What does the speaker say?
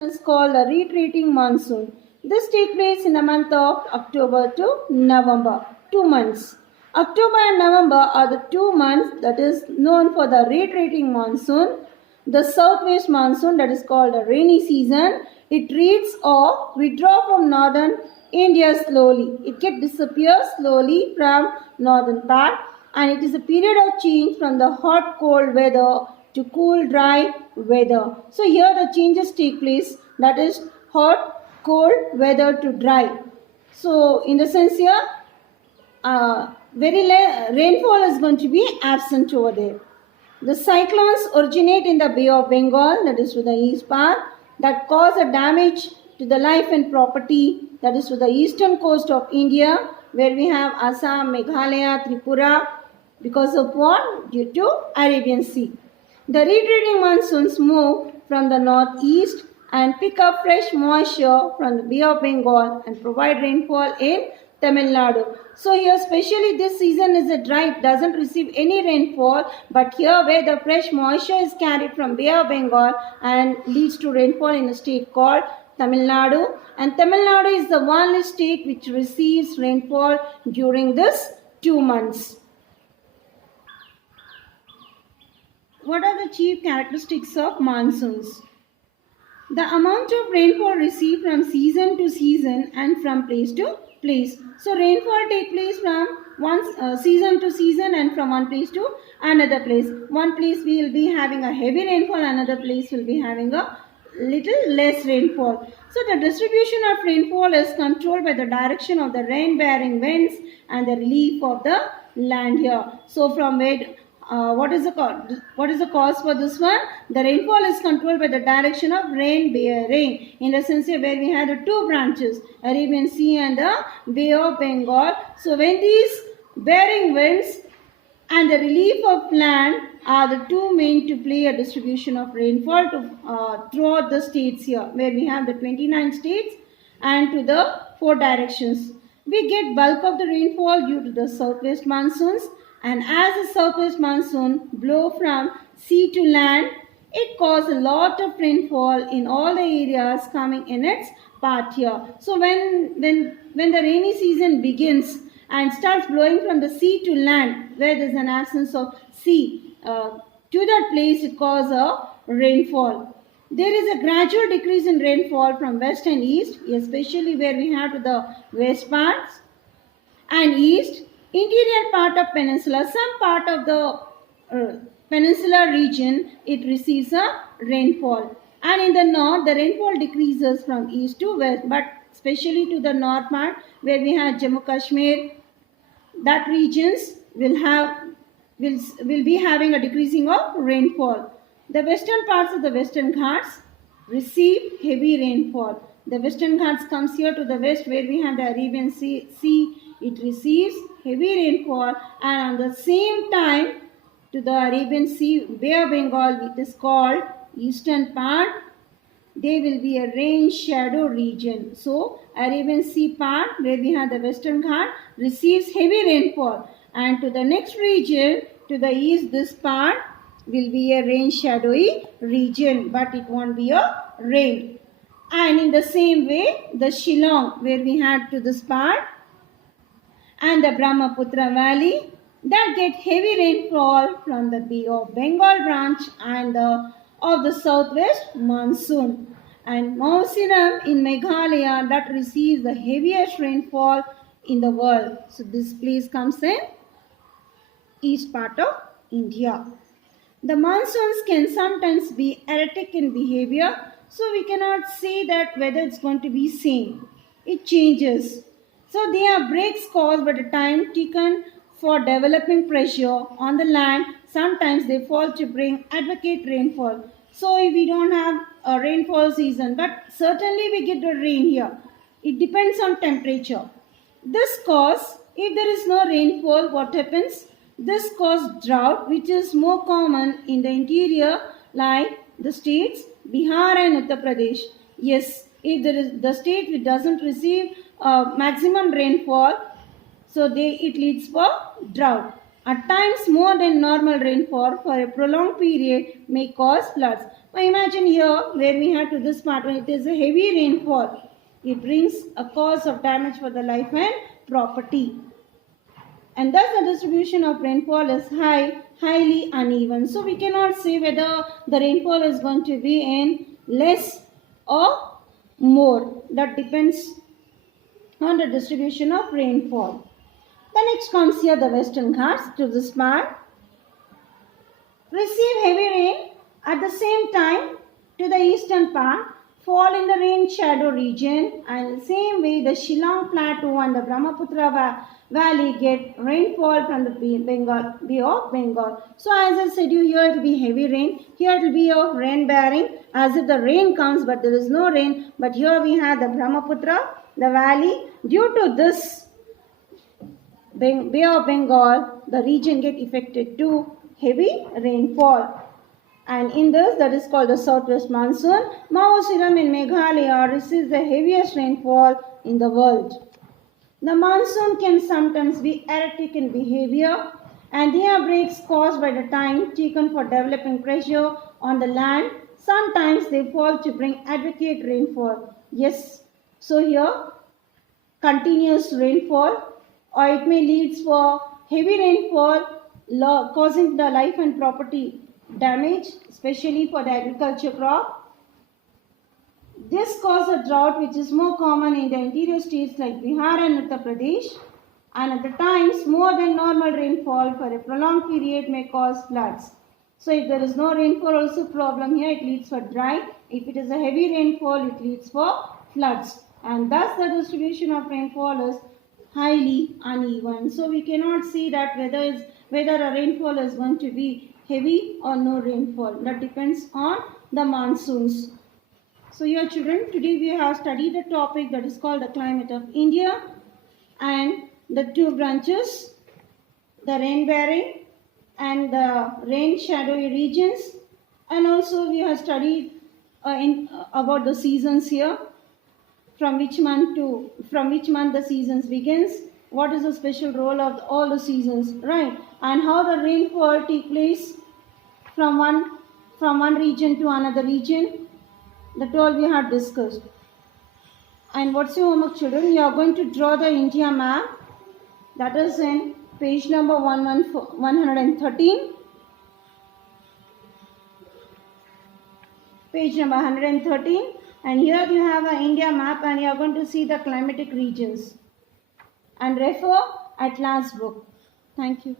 is called a retreating monsoon. This takes place in the month of October to November, 2 months. October and November are the 2 months that is known for the retreating monsoon. The southwest monsoon, that is called a rainy season, it retreats or withdraw from northern India slowly. It can disappear slowly from northern part, and it is a period of change from the hot cold weather to cool dry weather. So here the changes take place, that is hot cold weather to dry. So in the sense here rainfall is going to be absent over there. The cyclones originate in the Bay of Bengal, that is to the east part, that cause a damage to the life and property, that is to the eastern coast of India, where we have Assam, Meghalaya, Tripura, because of what? Due to Arabian Sea. The retreating monsoons move from the northeast and pick up fresh moisture from the Bay of Bengal and provide rainfall in Tamil Nadu. So here especially this season is a dry, it doesn't receive any rainfall, but here where the fresh moisture is carried from Bay of Bengal and leads to rainfall in a state called Tamil Nadu, and Tamil Nadu is the only state which receives rainfall during this 2 months. What are the chief characteristics of monsoons? The amount of rainfall received from season to season and from place to place. So rainfall takes place from one season to season and from one place to another place. One place we will be having a heavy rainfall, another place will be having a little less rainfall. So the distribution of rainfall is controlled by the direction of the rain-bearing winds and the relief of the land here. So from where what is the cause for this one? The rainfall is controlled by the direction of rain bearing. In the sense where we have the two branches, Arabian Sea and the Bay of Bengal. So when these bearing winds and the relief of land are the two main to play a distribution of rainfall to, throughout the states here, where we have the 29 states and to the 4 directions. We get bulk of the rainfall due to the southwest monsoons, and as the southwest monsoon blow from sea to land, it causes a lot of rainfall in all the areas coming in its path here. So when the rainy season begins and starts blowing from the sea to land, where there is an absence of sea, to that place it causes a rainfall. There is a gradual decrease in rainfall from west and east, especially where we have to the west parts and east. Interior part of peninsula, some part of the peninsular region, it receives a rainfall. And in the north, the rainfall decreases from east to west, but especially to the north part, where we have Jammu Kashmir, that regions will be having a decreasing of rainfall. The western parts of the Western Ghats receive heavy rainfall. The Western Ghats comes here to the west, where we have the Arabian Sea, it receives heavy rainfall, and at the same time to the Arabian Sea, Bay of Bengal, it is called eastern part, there will be a rain shadow region. So Arabian Sea part, where we have the Western Ghat, receives heavy rainfall, and to the next region to the east, this part will be a rain shadowy region, but it won't be a rain. And in the same way, the Shillong, where we had to this part, and the Brahmaputra Valley, that get heavy rainfall from the Bay of Bengal branch and of the southwest monsoon. And Mausiram in Meghalaya, that receives the heaviest rainfall in the world. So this place comes in east part of India. The monsoons can sometimes be erratic in behavior, so we cannot say that whether it's going to be same. It changes. So they are breaks caused by the time taken for developing pressure on the land. Sometimes they fall to bring advocate rainfall. So if we don't have a rainfall season, but certainly we get the rain here. It depends on temperature. This cause, if there is no rainfall, what happens? This causes drought, which is more common in the interior, like the states Bihar and Uttar Pradesh. Yes, if there is the state which doesn't receive maximum rainfall, so it leads for drought. At times, more than normal rainfall for a prolonged period may cause floods. Now imagine here where we have to this part when it is a heavy rainfall. It brings a cause of damage for the life and property. And thus the distribution of rainfall is highly uneven. So we cannot say whether the rainfall is going to be in less or more. That depends on the distribution of rainfall. The next comes here the Western Ghats to this part. Receive heavy rain at the same time to the eastern part, fall in the rain shadow region, and the same way the Shillong Plateau and the Brahmaputra Valley get rainfall from the Bay of Bengal. So as I said you, here it will be heavy rain, here it will be of rain bearing, as if the rain comes but there is no rain. But here we have the Brahmaputra, the valley. Due to this Bay of Bengal, the region get affected to heavy rainfall. And in this, that is called the southwest monsoon. Mawasiram in Meghalaya receives the heaviest rainfall in the world. The monsoon can sometimes be erratic in behavior, and they are breaks caused by the time taken for developing pressure on the land. Sometimes they fall to bring adequate rainfall. Yes, so here continuous rainfall, or it may lead for heavy rainfall causing the life and property damage, especially for the agriculture crop. This causes a drought which is more common in the interior states like Bihar and Uttar Pradesh, and at the times more than normal rainfall for a prolonged period may cause floods. So if there is no rainfall also problem here, it leads for dry. If it is a heavy rainfall, it leads for floods, and thus the distribution of rainfall is highly uneven. So we cannot see that whether a rainfall is going to be heavy or no rainfall. That depends on the monsoons. So here children, today we have studied a topic that is called the climate of India and the two branches, the rain bearing and the rain shadowy regions, and also we have studied about the seasons here, from which month the seasons begins, what is the special role of all the seasons, right, and how the rainfall take place from one region to another region. That all we have discussed. And what's your homework, children? You are going to draw the India map, that is in page number 113. Page number 113. And here you have an India map, and you are going to see the climatic regions. And refer at last book. Thank you.